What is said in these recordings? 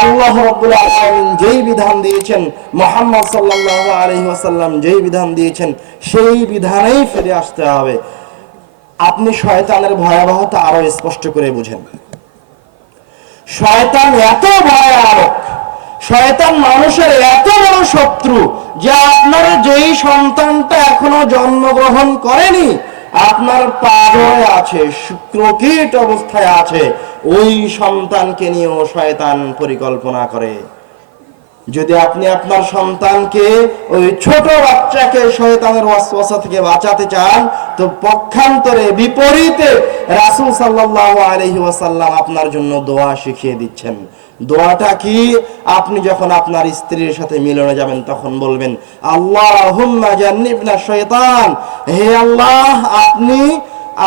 আল্লাহ রাব্বুল আলামিন যেই বিধান দিয়েছেন, মুহাম্মদ সাল্লাল্লাহু আলাইহি ওয়াসাল্লাম যেই বিধান দিয়েছেন, সেই বিধানেই ফিরে আসতে হবে। আপনি শয়তানের ভয়াবহতা আরও স্পষ্ট করে বুঝেন। শয়তান এত ভয়ানক শয়তান মানুষের এত বড় শত্রু যে আপনার যেই সন্তানটা এখনও জন্মগ্রহণ করেনি আপনার পাজরে আছে, শুক্রকীট অবস্থায় আছে। ওই সন্তানকে নিয়েও শয়তান পরিকল্পনা করে। যদি আপনি আপনার সন্তানকে ওই ছোট বাচ্চাকে শয়তানের ওয়াসওয়াসা থেকে বাঁচাতে চান, তো পক্ষান্তরে, বিপরীতে রাসূল সাল্লাল্লাহু আলাইহি ওয়াসাল্লাম আপনার জন্য দোয়া শিখিয়ে দিচ্ছেন। দোয়াটা কি? আপনি যখন আপনার স্ত্রীর সাথে মিলনে যাবেন, তখন বলবেন জান্নিবনা শয়তান। হে আল্লাহ, আপনি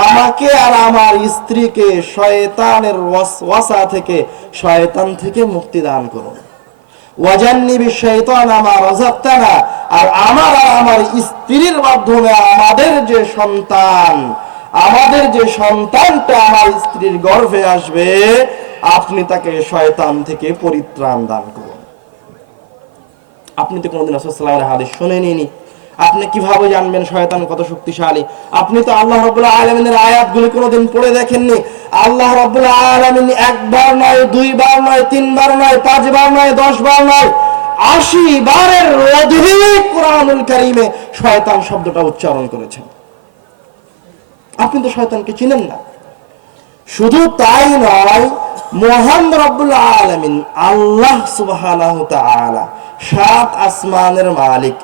আমাকে আর আমার স্ত্রীকে শয়তানের ওয়াসওয়াসা থেকে, শয়তান থেকে মুক্তি দান করুন। ওয়াজান্নিবি শৈতান আমার রাযাক্তানা আর আমার আর আমার স্ত্রীর মাধ্যমে আমাদের যে সন্তান, আমাদের যে সন্তানটা আমার স্ত্রীর গর্ভে আসবে আপনি তাকে শয়তান থেকে পরিত্রাণ দান করুন। আপনি তো কোনোদিন রাসূলুল্লাহর হাদিস শুনেননি আপনি কীভাবে জানবেন শয়তান কত শক্তিশালী? আপনি তো আল্লাহ রাব্বুল আলামিনের আয়াতগুলি কোনোদিন পড়ে দেখেননি। আল্লাহ রাব্বুল আলামিন একবার নয়, দুইবার নয়, তিনবার নয়, পাঁচবার নয়, দশবার নয় আশি বারের অধিক কোরআনুল কারীমে শয়তান শব্দটা উচ্চারণ করেছেন। আপনি তো শয়তানকে চিনেন না। শুধু তাই নয়, মহান রব্বুল আলামিন আল্লাহ তাআলা সাত আসমানের মালিক।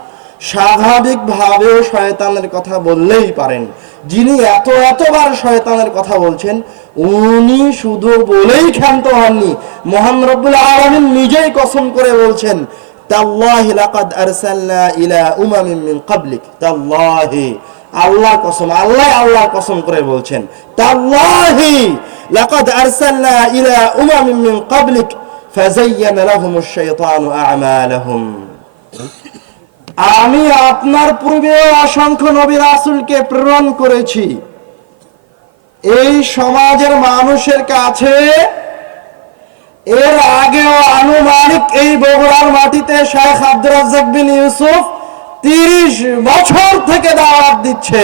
স্বাভাবিকভাবেও শয়তানের কথা বললেই পারেন। যিনি এত এতবার শয়তানের কথা বলছেন, উনি শুধু বলেই ক্ষান্ত হননি, মহান রব্বুল আলামিন নিজেই কসম করে বলছেন, তাল্লাহি লাকাদ আরসালনা ইলা উমামিন মিন ক্বাবলিক। আল্লাহর কসম, আল্লাহ আল্লাহর কসম করে বলছেন আমি আপনার পূর্বে অসংখ্য নবী প্রেরণ করেছি। এই সমাজের মানুষের কাছে এর আগেও আনুমানিক এই বগুড়ার মাটিতে শেখ বিন ইউসুফ তিরিশ বছর থেকে দাওয়াত দিচ্ছে।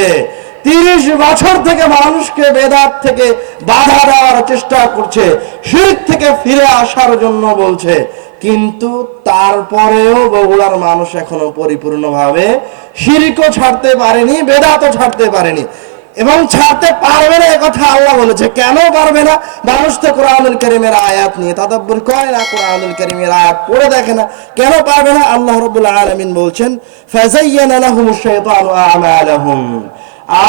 তিরিশ বছর থেকে মানুষকে বেদাত থেকে বাধা দেওয়ার চেষ্টা করছে। শিরক থেকে ফিরে আসার জন্য বলছে। কিন্তু তারপরেও বগুড়ার মানুষ এখনও পরিপূর্ণভাবে শিরিকও ছাড়তে পারেনি, বেদাতও ছাড়তে পারেনি। এবং ছাড়তে পারবে না কথা আল্লাহ বলেছে। কেন পারবে না? মানুষ তো কোরআনুল করিমের আয়াত নিয়ে, তাদাব্বর করে না কোরআনুল করিমের আয়াত পড়ে দেখে না। কেন পারবে না? আল্লাহ রাব্বুল আলামিন বলছেন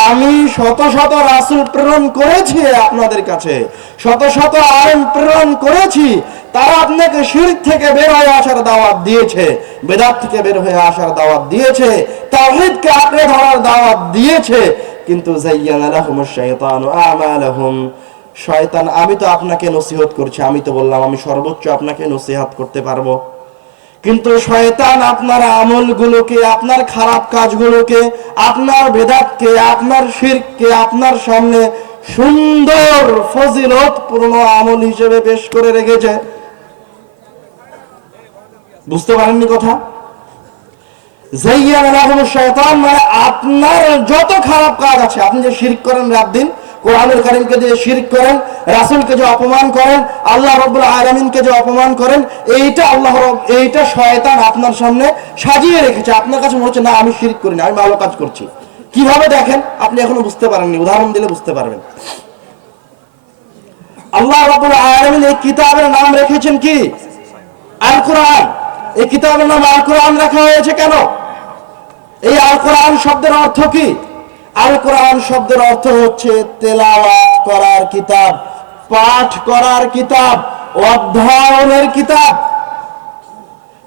আমি শত শত রাসূল প্রেরণ করেছি আপনাদের কাছে। শত শত আলেম প্রেরণ করেছি, তারা আপনাকে শিরক থেকে বের হয়ে আসার দাওয়াত দিয়েছে। বেদাত থেকে বের হয়ে আসার দাওয়াত দিয়েছে। তাওহীদকে আঁকড়ে ধরার দাওয়াত দিয়েছে। কিন্তু শয়তান, আমি তো আপনাকে নসিহত করছি, আমি তো বললাম, আমি সর্বোচ্চ আপনাকে নসিহত করতে পারব। কিন্তু শয়তান আপনার আমলগুলোকে, আপনার খারাপ কাজগুলোকে, আপনার বেদাতকে, আপনার শিরককে, আপনার সামনে সুন্দর ফজিলত পূর্ণ আমল হিসেবে পেশ করে রেখেছে। বুঝতে পারেননি কথা? মানে আপনার যত খারাপ কাজ আছে, আপনি যে শিরক করেন রাত দিন, কোরআনুল কারীমকে যে শিরক করেন, রাসূলকে যে অপমান করেন, আল্লাহ রাব্বুল আলামিনকে যে অপমান করেন, এইটা আল্লাহ এইটা শয়তান আপনার সামনে সাজিয়ে রেখেছে। আপনার কাছে মনে হচ্ছে, না, আমি শিরক করি না, আমি ভালো কাজ করছি। কীভাবে দেখেন? আপনি এখনও বুঝতে পারেননি, উদাহরণ দিলে বুঝতে পারবেন। আল্লাহ রাব্বুল আলামিন এই কিতাবের নাম রেখেছেন কি? আল কোরআন এই কিতাবের নাম আল কোরআন রাখা হয়েছে কেন? এই আল কোরআন শব্দের অর্থ কি? আল কোরআন শব্দের অর্থ হচ্ছে তেলাওয়াত করার কিতাব, পাঠ করার কিতাব, অধ্যয়নের কিতাব।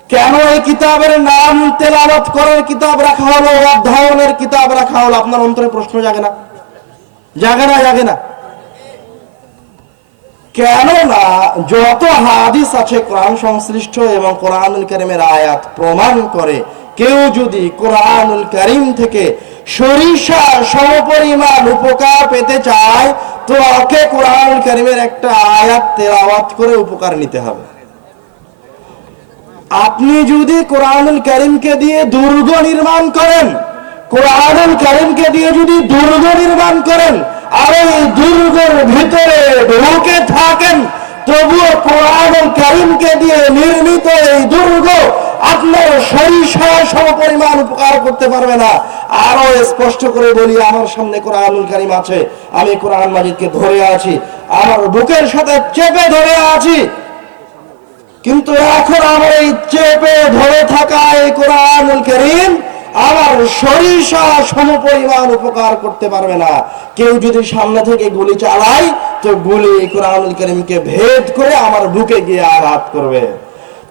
কেন এই কিতাবের নাম তেলাওয়াত করার কিতাব রাখা হলো? অধ্যয়নের কিতাব রাখা হলো। আপনার অন্তরে প্রশ্ন জাগে না। জাগে না জাগে না। কেননা যত হাদিস আছে কোরআন সংশ্লিষ্ট এবং কোরআনুল করিমের আয়াত প্রমাণ করে কেউ যদি কোরআনুল করিম থেকে সরিষা সমপরিমাণ উপকার পেতে চায়, তো ওকে কোরআনুল করিমের একটা আয়াত তেলাওয়াত করে উপকার নিতে হবে। আপনি যদি কোরআনুল করিমকে দিয়ে দুর্গ নির্মাণ করেন, কোরআনুল করিমকে দিয়ে যদি দুর্গ নির্মাণ করেন, আর এই দুর্গের ভিতরে ঢুকে থাকেন, তবুও কোরআনুল করিমকে দিয়ে নির্মিত এই দুর্গ আপনার সরিষা সম পরিমাণ উপকার করতে পারবে না। আরও স্পষ্ট করে বলি, আমার সামনে কোরআনুল কারিম আছে, আমি কোরআন মাজিদকে ধরে আছি, আমার বুকের সাথে চেপে ধরে আছি। কিন্তু এখন আমার এই চেপে ধরে থাকা এই কোরআনুল করিম আমার সরিষা সমপরিমাণ উপকার করতে পারবে না। কেউ যদি সামনে থেকে গুলি চালায়, তো গুলি কোরআনুল করিমকে ভেদ করে আমার বুকে গিয়ে আঘাত করবে।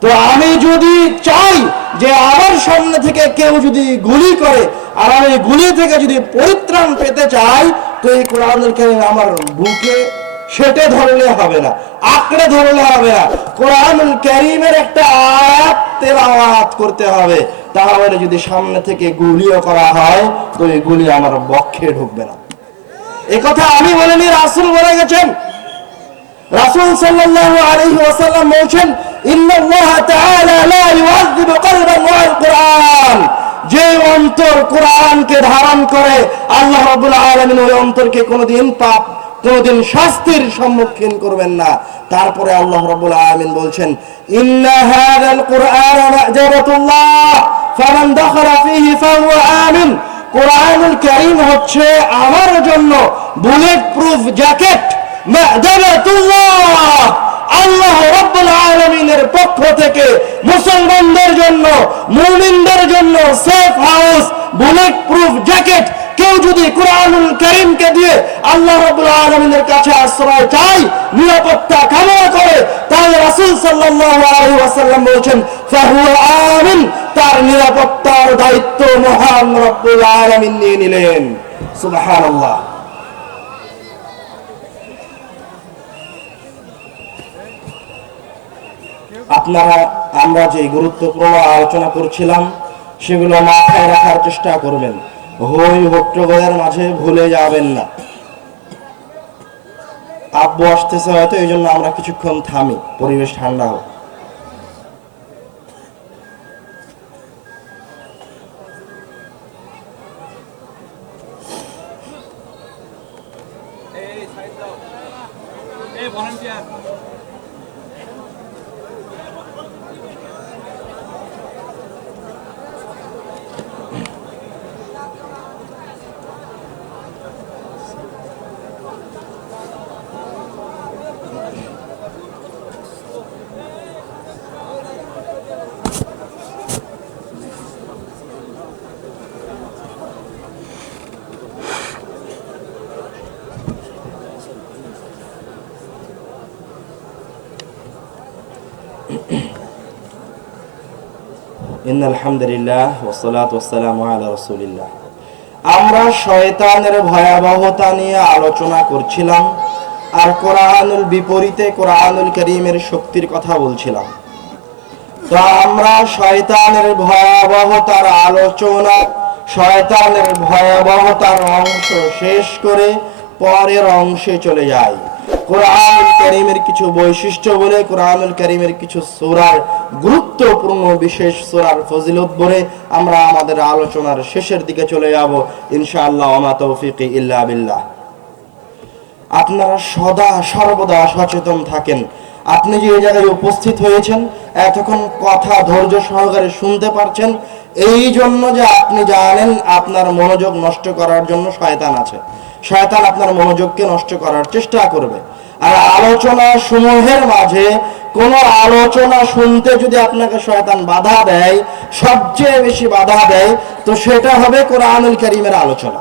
তো আমি যদি চাই যে আমার সামনে থেকে কেউ যদি গুলি করে, আর আমি গুলি থেকে যদি পরিত্রাণ পেতে চাই, তো এই কোরআনুল করিম আমার বুকে সেটে ধরলে হবে না, আঁকড়ে ধরলে হবে না। কোরআনুল করিমের একটা আয়াত তেলাওয়াত করতে হবে। তাহলে যদি সামনে থেকে গুলিও করা হয়, তো এই গুলি আমার বক্ষে ঢুকবে না। কথা আমি বলিনি, রাসূল বলে গেছেন। রাসূল সাল্লাল্লাহু আলাইহি ওয়াসাল্লাম বলেছেন ইন্নাল্লাহ তাআলা লা ইউআযযিবু কলবান ওয়াল কুরআন যে অন্তর কোরআনকে ধারণ করে, আল্লাহ রাব্বুল আলামিন ওই অন্তরকে কোনোদিন পাপ, কোনোদিন শাস্তির সম্মুখীন করবেন না। তারপরে আল্লাহ রাব্বুল আলামিন বলছেন কোরআনুল কারীম হচ্ছে আমার জন্য বুলেট প্রুফ জ্যাকেট আল্লাহ রাব্বুল আলামিনের পক্ষ থেকে মুসলমানদের জন্য, মুমিনদের জন্য safe house bulletproof jacket কেউ যদি কোরআনুল করিমকে দিয়ে আল্লাহ রাব্বুল আলামিনের কাছে আশ্রয় চায়, নিরাপত্তা কামনা করে, তাহলে রাসূল ওয়াসাল্লাম বলেছেন আমিন। তার নিরাপত্তার দায়িত্ব মহান রব্বুল আলামিন নিয়ে নিলেন। সুবহানাল্লাহ। আপনারা, আমরা যে গুরুত্বপূর্ণ আলোচনা করছিলাম, সেগুলো মাথায় রাখার চেষ্টা করবেন। হই হট্টগোলের মাঝে ভুলে যাবেন না। আব্বু আসতেছে হয়তো, এই জন্য আমরা কিছুক্ষণ থামি, পরিবেশ ঠান্ডা হোক। ইন আলহামদুলিল্লাহ ওসালাত ওসালাম আলা রসুলিল্লাহ আমরা শয়তানের ভয়াবহতা নিয়ে আলোচনা করছিলাম আর কোরআনুল বিপরীতে কোরআনুল করিমের শক্তির কথা বলছিলাম। তো আমরা শয়তানের ভয়াবহতার আলোচনা, শয়তানের ভয়াবহতার অংশ শেষ করে পরের অংশে চলে যাই। কোরআনুল করিমের কিছু বৈশিষ্ট্য বলে করিমের কিছু সোরার গুরুত্বপূর্ণ বিশেষ সোরার ফজিলত বলে আমরা আমাদের আলোচনার শেষের দিকে চলে যাব, ইনশাআল্লাহ, ওমা তৌফিক ইল্লা বিল্লাহ। আপনারা সদা সর্বদা সচেতন থাকেন। আপনি যে এই জায়গায় উপস্থিত হয়েছেন, এতক্ষণ কথা ধৈর্য সহকারে শুনতে পারছেন, এই জন্য যে আপনি জানেন আপনার মনোযোগ নষ্ট করার জন্য শয়তান আছে। শয়তান আপনার মনোযোগকে নষ্ট করার চেষ্টা করবে। আর আলোচনা সমূহের মাঝে কোন আলোচনা শুনতে যদি আপনাকে শয়তান বাধা দেয়, সবচেয়ে বেশি বাধা দেয়, তো সেটা হবে কোরআনুল করিমের আলোচনা।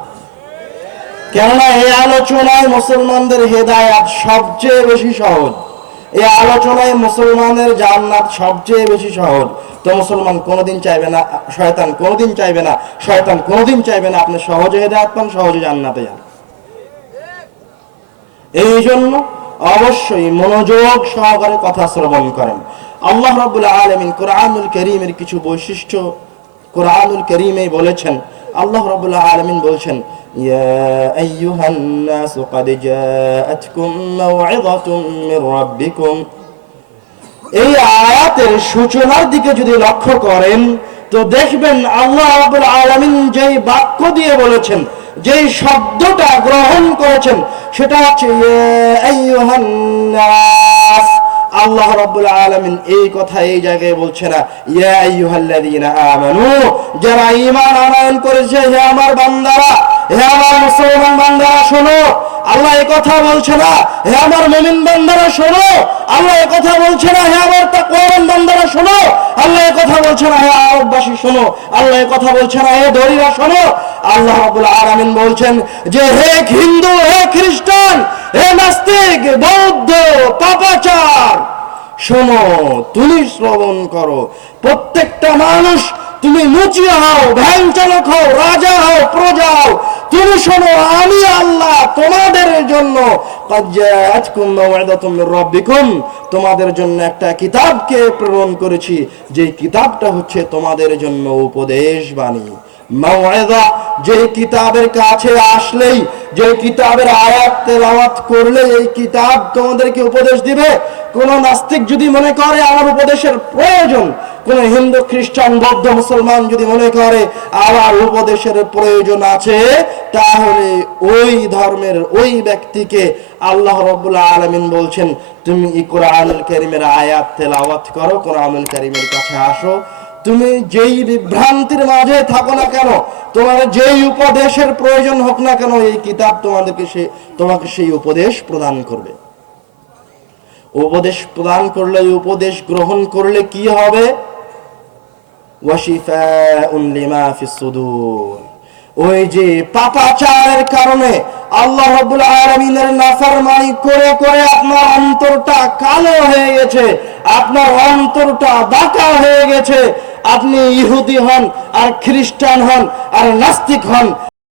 কেননা এই আলোচনায় মুসলমানদের হেদায়াত সবচেয়ে বেশি সহজ। এই আলোচনায় মুসলমানের জান্নাত সবচেয়ে বেশি সহজ। তো মুসলমান কোনোদিন চাইবে না, শয়তান কোনোদিন চাইবে না, শয়তান কোনোদিন চাইবে না আপনি সহজে হেদায়াত পান, সহজে জান্নাতে যান। এই জন্য অবশ্যই মনোযোগ সহকারে কথা শ্রবণ করেন। আল্লাহ রাব্বুল আলামিন কোরআনুল করিমের কিছু বৈশিষ্ট্য কোরআনুল করিমে বলেছেন। আল্লাহ রাব্বুল আলামিন বলছেন ইয়া আইয়ুহান নাস قد جاءتكم موعظة من ربكم এই আয়াতের সূচনার দিকে যদি লক্ষ্য করেন তো দেখবেন আল্লাহ রাব্বুল আলামিন যেই বাক্য দিয়ে বলেছেন যেই শব্দটা গ্রহণ করেছেন সেটা হচ্ছে ইয়া আইয়ুহান নাস। আল্লাহ রাব্বুল আলামিন এই কথা এই জায়গায় বলছে না ইয়া আইয়ুহাল্লাযীনা আমানু যারা ঈমান আনয়ন করেছে হে আমার বান্দারা আমার শোনো। এই কথা বলছে না। আমার শোনো। এই কথা বলছে না। আমার শোনো। এই কথা বলছে না। শোনো। আল্লাহ এই কথা বলছে না। হে শোনো। আল্লাহ আলামিন বলছেন যে, হে হিন্দু, হে খ্রিস্টান, হে নাস্তিক, বৌদ্ধ, পাপাচার, শোনো। তুমি শ্রবণ করো। প্রত্যেকটা মানুষ তুমি মুচি হও ভ্যান চালক হও, রাজা হও, প্রজা হও। তুমি শোনো, আমি আল্লাহ তোমাদের জন্য তোমাদের জন্য একটা কিতাবকে প্রেরণ করেছি। যে কিতাবটা হচ্ছে তোমাদের জন্য উপদেশ বাণী। মাওয়াইদা যে কিতাবের কাছে আসলেই যে কিতাবের আয়াত তেলাওয়াত করলে এই কিতাব তোমাদেরকে উপদেশ দিবে। কোন নাস্তিক যদি মনে করে আমার উপদেশের প্রয়োজন, কোন হিন্দু, খ্রিস্টান, বৌদ্ধ, মুসলমান যদি মনে করে আমার উপদেশের প্রয়োজন আছে, তাহলে ওই ধর্মের ওই ব্যক্তিকে আল্লাহ রব্বুল আলামিন বলছেন, তুমি কোরআনুল কারীমের আয়াত তেলাওয়াত করো, কোরআনুল কারীমের কাছে আসো। তুমি যেই বিভ্রান্তির মাঝে থাকো না কেন, তোমার যেই উপদেশের প্রয়োজন হোক না কেন, এই কিতাব তোমাদেরকে সে, তোমাকে সেই উপদেশ প্রদান করবে। উপদেশ প্রদান করলে, উপদেশ গ্রহণ করলে কি হবে? ওই যে পাপাচারের কারণে আল্লাহ নাফরমানি করে করে আপনার অন্তরটা কালো হয়ে গেছে, আপনার অন্তরটা বাঁকা হয়ে গেছে আপনি ইহুদি হন আর খ্রিস্টান হন আর নাস্তিক হন